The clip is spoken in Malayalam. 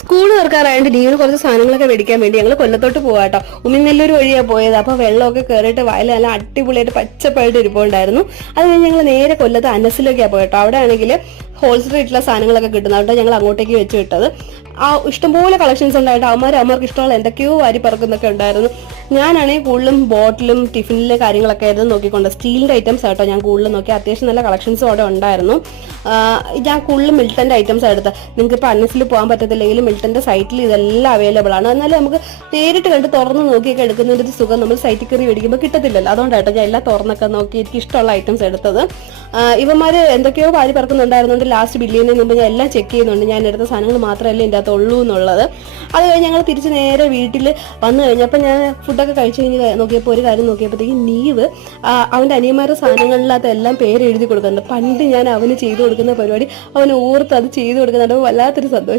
സ്കൂൾ തുറക്കാറായിട്ട് ലീവിന് കുറച്ച് സാധനങ്ങളൊക്കെ മേടിക്കാൻ വേണ്ടി ഞങ്ങൾ കൊല്ലത്തോട്ട് പോവാട്ടോ. ഉമിനെല്ലൂർ വഴിയാണ് പോയത്. അപ്പോൾ വെള്ളമൊക്കെ കയറിയിട്ട് വയൽ നല്ല അടിപൊളിയായിട്ട് പച്ചപ്പായിട്ട് ഇരിപ്പുണ്ടായിരുന്നു. അത് കഴിഞ്ഞ് ഞങ്ങൾ നേരെ കൊല്ലത്ത് അനസിലേക്കാണ് പോയിട്ടോ. അവിടെ ആണെങ്കിൽ ഹോൾസെയിൽ റേറ്റിലുള്ള സാധനങ്ങളൊക്കെ കിട്ടുന്നത്. അവിടെ ഞങ്ങൾ അങ്ങോട്ടേക്ക് വെച്ച് വിട്ടത്. ആ ഇഷ്ടംപോലെ കളക്ഷൻസ് ഉണ്ടായിട്ട് അവന്മാർക്ക് ഇഷ്ടമുള്ള എന്തൊക്കെയോ വാരി പറക്കുന്നൊക്കെ ഉണ്ടായിരുന്നു. ഞാനാണെങ്കിൽ കൂടുതലും ബോട്ടിലും ടിഫിനിലെ കാര്യങ്ങളൊക്കെ ആയിരുന്നു നോക്കിക്കൊണ്ട്. സ്റ്റീലിൻ്റെ ഐറ്റംസ് ആട്ടോ ഞാൻ കൂടുതലും നോക്കി. അത്യാവശ്യം നല്ല കളക്ഷൻസും അവിടെ ഉണ്ടായിരുന്നു. ഞാൻ കൂടുതലും മിൽട്ടൻ്റെ ഐറ്റംസ് എടുത്ത്. നിങ്ങൾക്ക് ഇപ്പോൾ അന്നസിൽ പോകാൻ പറ്റത്തില്ലെങ്കിൽ മിൽട്ടൻ്റെ സൈറ്റിൽ ഇതെല്ലാം അവൈലബിൾ ആണ്. എന്നാലും നമുക്ക് നേരിട്ട് കണ്ട് തുറന്ന് നോക്കിയൊക്കെ എടുക്കുന്നതിൻ്റെ ഒരു സുഖം നമ്മൾ സൈറ്റിൽ കയറി മേടിക്കുമ്പോൾ കിട്ടത്തില്ലല്ലോ. അതുകൊണ്ടാട്ടോ ഞാൻ എല്ലാം തുറന്നൊക്കെ നോക്കി എനിക്ക് ഇഷ്ടമുള്ള ഐറ്റംസ് എടുത്തത്. ഇവന്മാർ എന്തൊക്കെയോ വാരി പറക്കുന്നുണ്ടായിരുന്നുകൊണ്ട് ലാസ്റ്റ് ബില്ലിന് മുമ്പ് ഞാൻ എല്ലാം ചെക്ക് ചെയ്യുന്നുണ്ട്. ഞാൻ എടുത്ത സാധനങ്ങൾ മാത്രമല്ല ഇതിൻ്റെ അകത്ത് ഉള്ളൂ എന്നുള്ളത്. അത് കഴിഞ്ഞ് ഞങ്ങൾ തിരിച്ച് നേരെ വീട്ടിൽ വന്നു കഴിഞ്ഞപ്പോൾ ഞാൻ ഫുഡൊക്കെ കഴിച്ച് കഴിഞ്ഞ് നോക്കിയപ്പോൾ ഒരു കാര്യം നോക്കിയപ്പോഴത്തേക്ക് നീവ് അവൻ്റെ അനിയന്മാരുടെ സാധനങ്ങളിലകത്ത് എല്ലാം പേര് എഴുതി കൊടുക്കുന്നുണ്ട്. പണ്ട് ഞാൻ അവന് ചെയ്തു കൊടുക്കുന്ന പരിപാടി അവന് ഓർത്ത് അത് ചെയ്തു കൊടുക്കുന്നുണ്ട്. വല്ലാത്തൊരു സന്തോഷം.